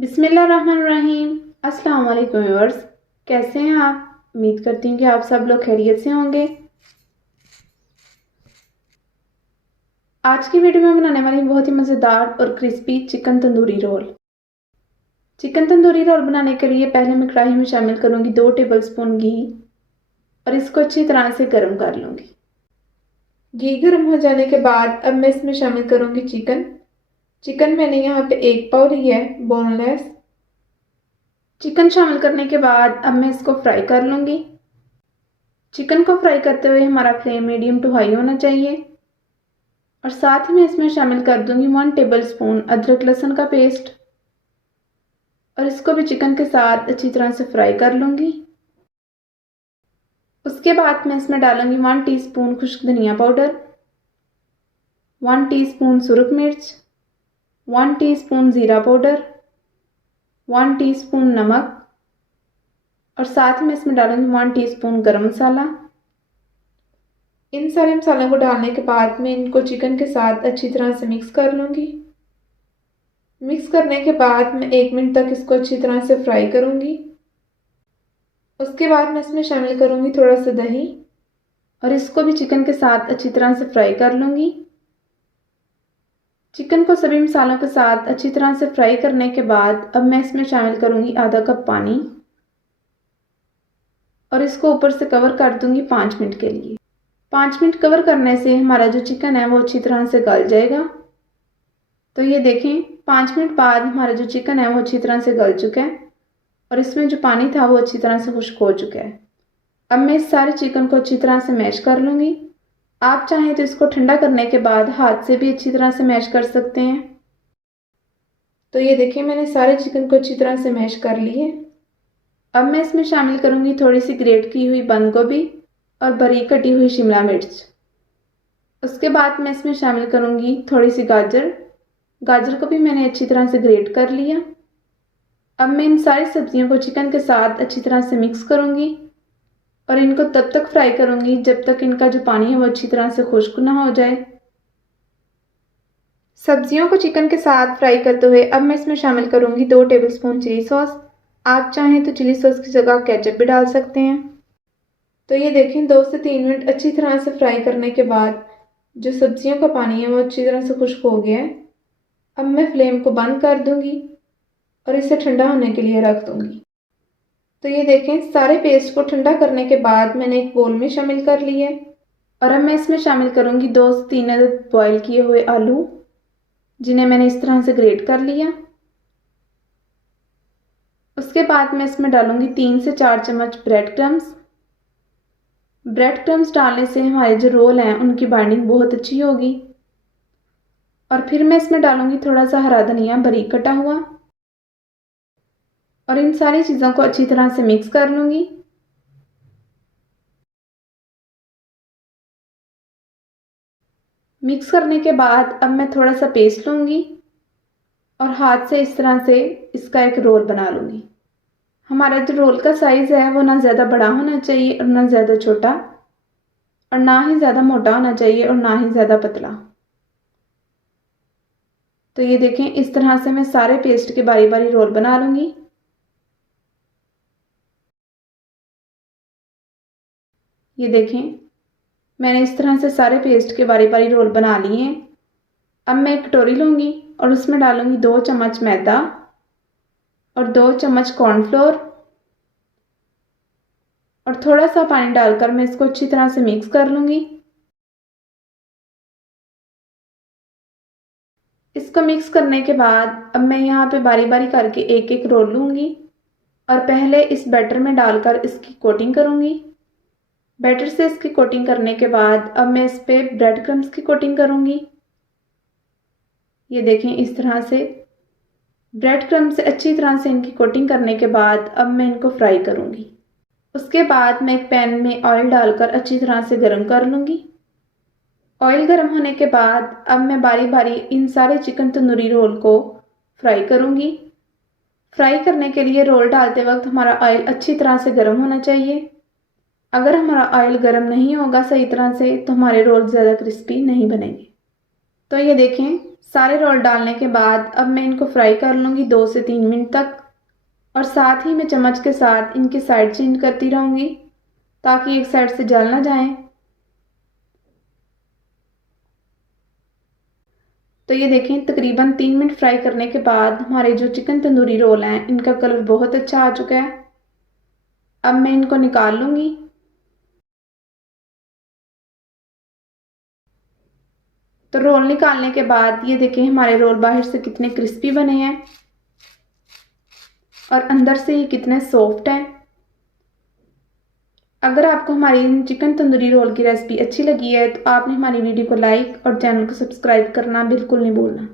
बिस्मिल्लाहिर्रहमानिर्रहीम। अस्सलाम वालेकुम व्यूअर्स, कैसे हैं आप? उम्मीद करती हूँ कि आप सब लोग खैरियत से होंगे। आज की वीडियो में बनाने वाली बहुत ही मज़ेदार और crispy chicken tandoori roll. Chicken tandoori roll बनाने के लिए पहले मैं कढ़ाई में शामिल करूँगी 2 टेबलस्पून घी और इसको अच्छी तरह से गर्म कर लूँगी। घी गर्म हो जाने के बाद अब मैं इसमें शामिल करूँगी चिकन मैंने यहाँ पे 1 पाव ली है, बोनलेस। चिकन शामिल करने के बाद अब मैं इसको फ्राई कर लूँगी। चिकन को फ्राई करते हुए हमारा फ्लेम मीडियम टू हाई होना चाहिए और साथ ही मैं इसमें शामिल कर दूंगी 1 टेबलस्पून अदरक लहसुन का पेस्ट और इसको भी चिकन के साथ अच्छी तरह से फ्राई कर लूँगी। उसके बाद मैं इसमें डालूंगी 1 टीस्पून खुश्क धनिया पाउडर, 1 टीस्पून सुरख मिर्च, 1 टीस्पून ज़ीरा पाउडर, 1 टीस्पून नमक और साथ में इसमें डालूंगी 1 टीस्पून गरम मसाला। इन सारे मसालों को डालने के बाद मैं इनको चिकन के साथ अच्छी तरह से मिक्स कर लूँगी। मिक्स करने के बाद मैं 1 मिनट तक इसको अच्छी तरह से फ्राई करूँगी। उसके बाद मैं इसमें शामिल करूँगी थोड़ा सा दही और इसको भी चिकन के साथ अच्छी तरह से फ्राई कर लूँगी। चिकन को सभी मसालों के साथ अच्छी तरह से फ्राई करने के बाद अब मैं इसमें शामिल करूँगी आधा कप पानी और इसको ऊपर से कवर कर दूँगी 5 मिनट के लिए। 5 मिनट कवर करने से हमारा जो चिकन है वो अच्छी तरह से गल जाएगा। तो ये देखें, 5 मिनट बाद हमारा जो चिकन है वो अच्छी तरह से गल चुका है और इसमें जो पानी था वो अच्छी तरह से खुश्क हो चुका है। अब मैं इस सारे चिकन को अच्छी तरह से मैश कर लूँगी। आप चाहें तो इसको ठंडा करने के बाद हाथ से भी अच्छी तरह से मैश कर सकते हैं। तो ये देखिए, मैंने सारे चिकन को अच्छी तरह से मैश कर लिए। अब मैं इसमें शामिल करूँगी थोड़ी सी ग्रेट की हुई बंद गोभी और बारीक कटी हुई शिमला मिर्च। उसके बाद मैं इसमें शामिल करूँगी थोड़ी सी गाजर को भी मैंने अच्छी तरह से ग्रेट कर लिया। अब मैं इन सारी सब्जियों को चिकन के साथ अच्छी तरह से मिक्स करूँगी और इनको तब तक फ्राई करूँगी जब तक इनका जो पानी है वो अच्छी तरह से खुश्क ना हो जाए। सब्जियों को चिकन के साथ फ्राई करते हुए अब मैं इसमें शामिल करूँगी 2 टेबलस्पून चिली सॉस। आप चाहें तो चिली सॉस की जगह केचप भी डाल सकते हैं। तो ये देखें, 2 से 3 मिनट अच्छी तरह से फ्राई करने के बाद जो सब्जियों का पानी है वो अच्छी तरह से खुश्क हो गया है। अब मैं फ्लेम को बंद कर दूंगी और इसे ठंडा होने के लिए रख दूंगी। तो ये देखें, सारे पेस्ट को ठंडा करने के बाद मैंने एक बोल में शामिल कर लिए और अब मैं इसमें शामिल करूंगी 2 से 3 अदद बॉयल किए हुए आलू, जिन्हें मैंने इस तरह से ग्रेट कर लिया। उसके बाद मैं इसमें डालूंगी 3 से 4 चम्मच ब्रेड क्रम्स डालने से हमारे जो रोल हैं उनकी बाइंडिंग बहुत अच्छी होगी। और फिर मैं इसमें डालूंगी थोड़ा सा हरा धनिया बारीक कटा हुआ और इन सारी चीज़ों को अच्छी तरह से मिक्स कर लूँगी। मिक्स करने के बाद अब मैं थोड़ा सा पेस्ट लूँगी और हाथ से इस तरह से इसका एक रोल बना लूँगी। हमारा जो रोल का साइज़ है वो ना ज़्यादा बड़ा होना चाहिए और ना ज़्यादा छोटा और ना ही ज़्यादा मोटा होना चाहिए और ना ही ज़्यादा पतला। तो ये देखें, इस तरह से मैं सारे पेस्ट के बारी बारी रोल बना लूँगी। ये देखें, मैंने इस तरह से सारे पेस्ट के बारी बारी रोल बना लिए हैं। अब मैं एक कटोरी लूँगी और उसमें डालूँगी 2 चम्मच मैदा और 2 चम्मच कॉर्नफ्लोर और थोड़ा सा पानी डालकर मैं इसको अच्छी तरह से मिक्स कर लूँगी। इसको मिक्स करने के बाद अब मैं यहाँ पे बारी बारी करके एक एक रोल लूँगी और पहले इस बैटर में डालकर इसकी कोटिंग करूँगी। बैटर से इसकी कोटिंग करने के बाद अब मैं इस पर ब्रेड क्रम्स की कोटिंग करूँगी। ये देखें, इस तरह से ब्रेड क्रम्स से अच्छी तरह से इनकी कोटिंग करने के बाद अब मैं इनको फ्राई करूँगी। उसके बाद मैं एक पैन में ऑयल डालकर अच्छी तरह से गर्म कर लूँगी। ऑयल गर्म होने के बाद अब मैं बारी बारी इन सारे चिकन तंदूरी रोल को फ्राई करूँगी। फ्राई करने के लिए रोल डालते वक्त हमारा ऑयल अच्छी तरह से गर्म होना चाहिए। अगर हमारा ऑयल गर्म नहीं होगा सही तरह से तो हमारे रोल ज़्यादा क्रिस्पी नहीं बनेंगे। तो ये देखें, सारे रोल डालने के बाद अब मैं इनको फ्राई कर लूँगी 2 से 3 मिनट तक, और साथ ही मैं चम्मच के साथ इनकी साइड चेंज करती रहूँगी ताकि एक साइड से जल ना जाए। तो ये देखें, तकरीबन 3 मिनट फ्राई करने के बाद हमारे जो चिकन तंदूरी रोल हैं इनका कलर बहुत अच्छा आ चुका है। अब मैं इनको निकाल लूँगी। तो रोल निकालने के बाद ये देखें, हमारे रोल बाहर से कितने क्रिस्पी बने हैं और अंदर से ये कितने सॉफ्ट हैं। अगर आपको हमारी चिकन तंदूरी रोल की रेसिपी अच्छी लगी है तो आपने हमारी वीडियो को लाइक और चैनल को सब्सक्राइब करना बिल्कुल नहीं भूलना।